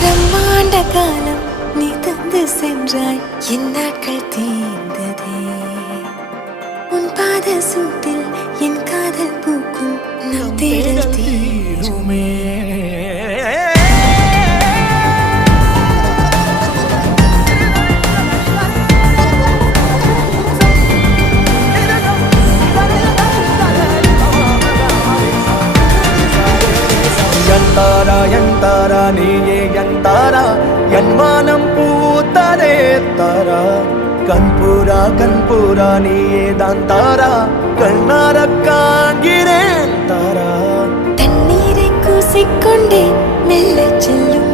பிரம்மாண்ட காலம் நீ தந்து சென்றாய், என் நாட்கள் தீர்ந்ததே. உன் பாத சூட்டில் என் காதல் பூக்கும், நம் தேடல் தீருமே. யந்தாரா யந்தாரா நீயே யந்தாரா, என் வானம் பூத்ததே தாரா. கண்பூரா நீயே தான் தாரா, கண்ணார காண்கிறேன் தாரா. தண்ணீரை கூசிக்கொண்டே மெல்ல செல்லும்